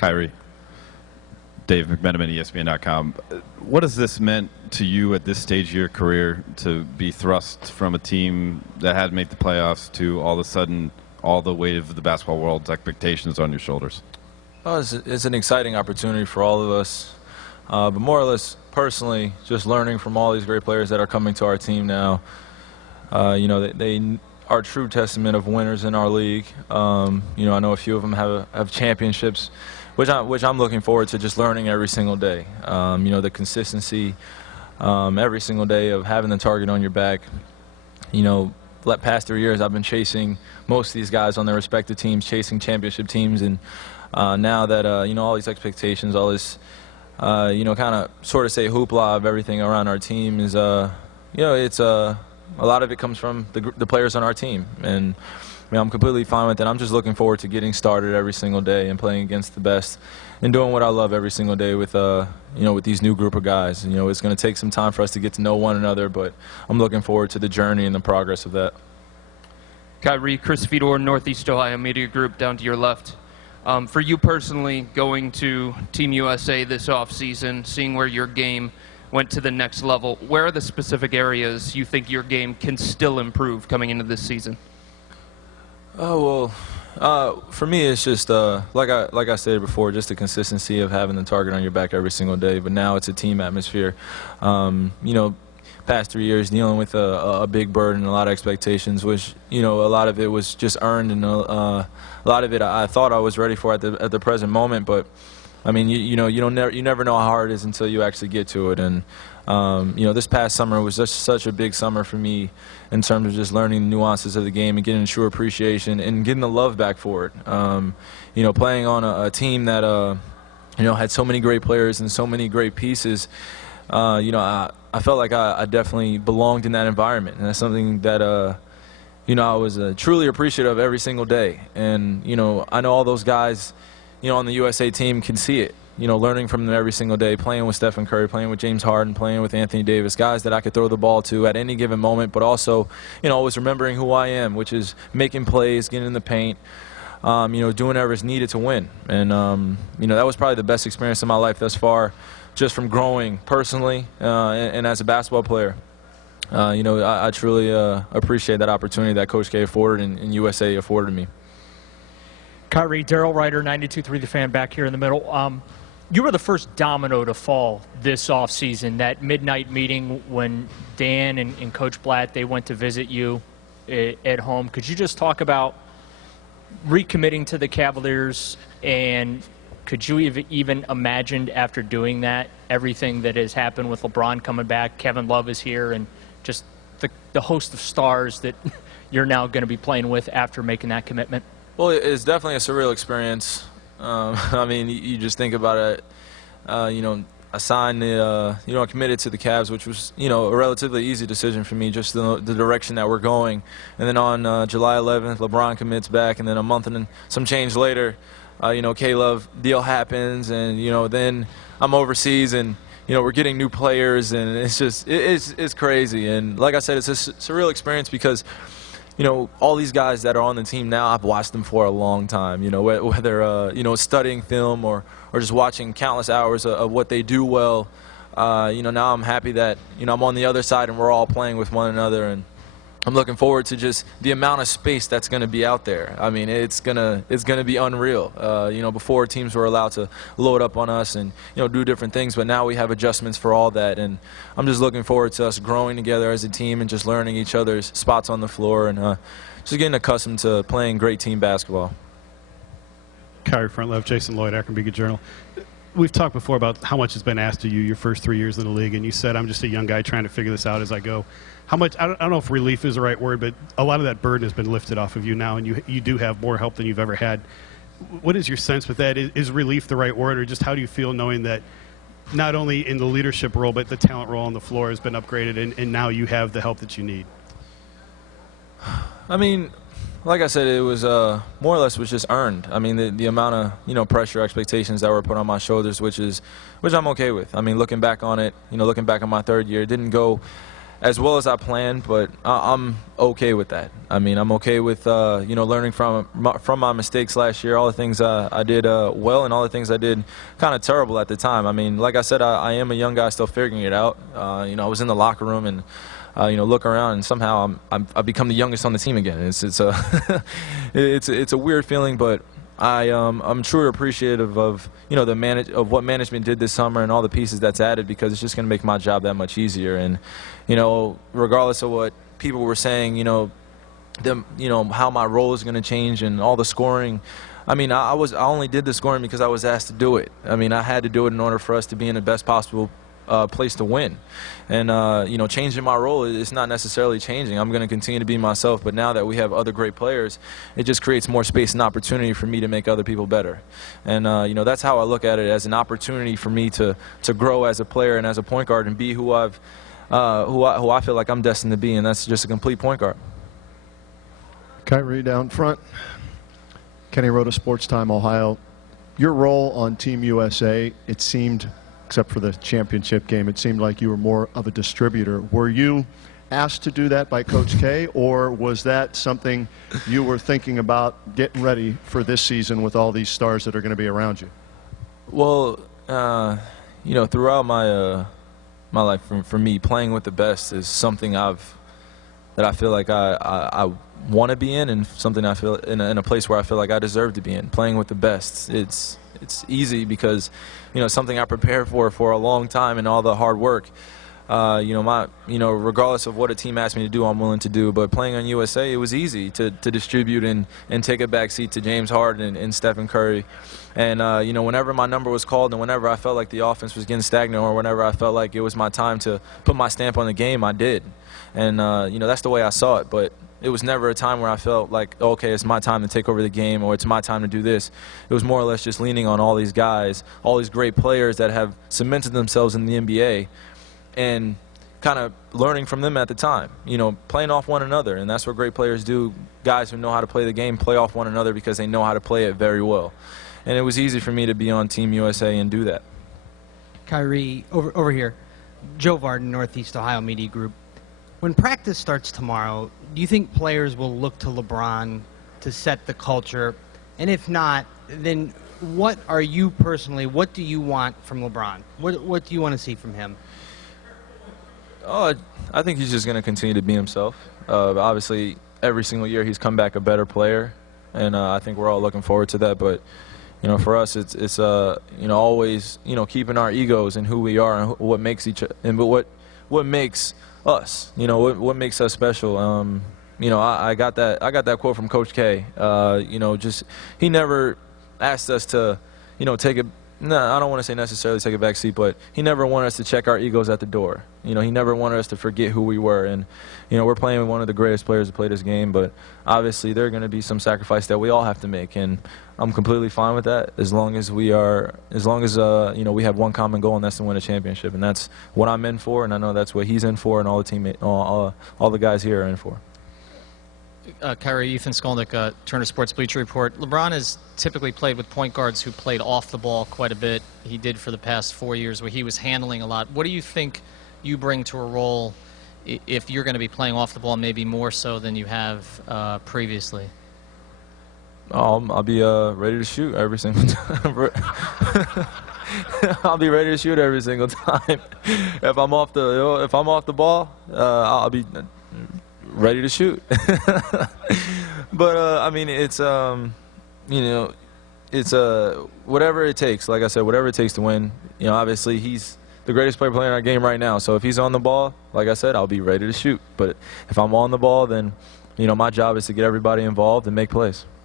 Kyrie. Dave McMenamin, ESPN.com. What has this meant to you at this stage of your career to be thrust from a team that had made the playoffs to all of a sudden all the weight of the basketball world's expectations on your shoulders? Well, it's an exciting opportunity for all of us, but more or less personally, just learning from all these great players that are coming to our team now. They are a true testament of winners in our league. I know a few of them have championships, which I'm looking forward to just learning every single day. The consistency every single day of having the target on your back. Past 3 years I've been chasing most of these guys on their respective teams, chasing championship teams, and now that all these expectations, all this kind of sort of say hoopla of everything around our team is it's a lot of it comes from the players on our team, and I'm completely fine with it. I'm just looking forward to getting started every single day and playing against the best and doing what I love every single day with with these new group of guys. It's going to take some time for us to get to know one another, but I'm looking forward to the journey and the progress of that. Kyrie, Chris Fedor, Northeast Ohio Media Group, down to your left. For you personally, going to Team USA this offseason, seeing where your game went to the next level, where are the specific areas you think your game can still improve coming into this season? Oh, well, for me it's just like I said before, just the consistency of having the target on your back every single day. But now it's a team atmosphere. Past 3 years dealing with a big burden, a lot of expectations, which a lot of it was just earned, and a lot of it I thought I was ready for at the present moment. But I mean, you never know how hard it is until you actually get to it. And this past summer was just such a big summer for me in terms of just learning the nuances of the game and getting a true appreciation and getting the love back for it. Playing on a team that had so many great players and so many great pieces. I felt like I definitely belonged in that environment, and that's something that I was truly appreciative of every single day. And I know all those guys on the USA team can see it, learning from them every single day, playing with Stephen Curry, playing with James Harden, playing with Anthony Davis, guys that I could throw the ball to at any given moment, but also, always remembering who I am, which is making plays, getting in the paint, doing whatever is needed to win. And, that was probably the best experience of my life thus far, just from growing personally and as a basketball player. I truly appreciate that opportunity that Coach K afforded and USA afforded me. Kyrie, Daryl Ryder, 92.3 The Fan, back here in the middle. You were the first domino to fall this offseason, that midnight meeting when Dan and Coach Blatt, they went to visit you at home. Could you just talk about recommitting to the Cavaliers, and could you even imagined after doing that, everything that has happened with LeBron coming back, Kevin Love is here, and just the host of stars that you're now going to be playing with after making that commitment? Well, it's definitely a surreal experience. I mean, you just think about it. I signed committed to the Cavs, which was, a relatively easy decision for me, just the direction that we're going. And then on July 11th, LeBron commits back, and then a month and some change later, K-Love deal happens, and, then I'm overseas, and, we're getting new players, and it's just, it's crazy. And like I said, it's a surreal experience because, all these guys that are on the team now, I've watched them for a long time, whether, studying film or just watching countless hours of what they do well. Now I'm happy that, I'm on the other side and we're all playing with one another, and I'm looking forward to just the amount of space that's going to be out there. I mean, it's gonna be unreal. Before teams were allowed to load up on us and do different things, but now we have adjustments for all that, and I'm just looking forward to us growing together as a team and just learning each other's spots on the floor and just getting accustomed to playing great team basketball. Kyrie, front left, Jason Lloyd, Akron Beacon-Journal. We've talked before about how much has been asked of you your first 3 years in the league, and you said, I'm just a young guy trying to figure this out as I go. How much, I don't know if relief is the right word, but a lot of that burden has been lifted off of you now, and you do have more help than you've ever had. What is your sense with that? Is relief the right word, or just how do you feel knowing that not only in the leadership role, but the talent role on the floor has been upgraded, and now you have the help that you need? I mean, like I said, it was more or less was just earned. I mean, the amount of pressure, expectations that were put on my shoulders, which I'm okay with. I mean, looking back on it, looking back on my third year, it didn't go as well as I planned, but I'm okay with that. I mean, I'm okay with learning from my mistakes last year, all the things I did well and all the things I did kind of terrible at the time. I mean, like I said, I am a young guy still figuring it out. I was in the locker room and look around and somehow I've become the youngest on the team again. It's a it's a weird feeling, but I'm truly appreciative of of what management did this summer and all the pieces that's added, because it's just going to make my job that much easier. And regardless of what people were saying, how my role is going to change and all the scoring. I mean, I only did the scoring because I was asked to do it. I mean, I had to do it in order for us to be in the best possible place to win. And changing my role, it's not necessarily changing. I'm going to continue to be myself, but now that we have other great players, it just creates more space and opportunity for me to make other people better. And that's how I look at it, as an opportunity for me to grow as a player and as a point guard and be who I feel like I'm destined to be, and that's just a complete point guard. Kyrie down front. Kenny Rhoda, Sports Time, Ohio. Your role on Team USA, it seemed, except for the championship game, it seemed like you were more of a distributor. Were you asked to do that by Coach K, or was that something you were thinking about getting ready for this season with all these stars that are going to be around you? Well, throughout my life, for me, playing with the best is something that I feel like I want to be in, and something I feel in a place where I feel like I deserve to be in. Playing with the best, it's easy because something I prepared for a long time and all the hard work. Regardless of what a team asked me to do, I'm willing to do. But playing on USA, it was easy to distribute and take a back seat to James Harden and Stephen Curry. And whenever my number was called and whenever I felt like the offense was getting stagnant, or whenever I felt like it was my time to put my stamp on the game, I did. And that's the way I saw it. But it was never a time where I felt like, okay, it's my time to take over the game, or it's my time to do this. It was more or less just leaning on all these guys, all these great players that have cemented themselves in the NBA, and kind of learning from them at the time, playing off one another. And that's what great players do. Guys who know how to play the game play off one another because they know how to play it very well. And it was easy for me to be on Team USA and do that. Kyrie, over here. Joe Varden, Northeast Ohio Media Group. When practice starts tomorrow, do you think players will look to LeBron to set the culture? And if not, then what are you personally, what do you want from LeBron? What do you want to see from him? Oh, I think he's just going to continue to be himself. Obviously, every single year he's come back a better player, and I think we're all looking forward to that. But for us, it's always keeping our egos and who we are and what makes what makes us. What makes us special. I got that quote from Coach K. He never asked us to take a. No, I don't want to say necessarily take a back seat, but he never wanted us to check our egos at the door. He never wanted us to forget who we were. And, we're playing with one of the greatest players to play this game, but obviously there are going to be some sacrifice that we all have to make. And I'm completely fine with that as long as we have one common goal, and that's to win a championship. And that's what I'm in for, and I know that's what he's in for, and all the guys here are in for. Kyrie, Ethan Skolnick, Turner Sports Bleacher Report. LeBron has typically played with point guards who played off the ball quite a bit. He did for the past 4 years, where he was handling a lot. What do you think you bring to a role if you're going to be playing off the ball, maybe more so than you have previously? I'll be ready to shoot every single time. I'll be ready to shoot every single time. If I'm off the ball, I'll be ready to shoot. But I mean, it's whatever it takes. Like I said, whatever it takes to win. Obviously he's the greatest player playing our game right now. So if he's on the ball, like I said, I'll be ready to shoot. But if I'm on the ball, then my job is to get everybody involved and make plays.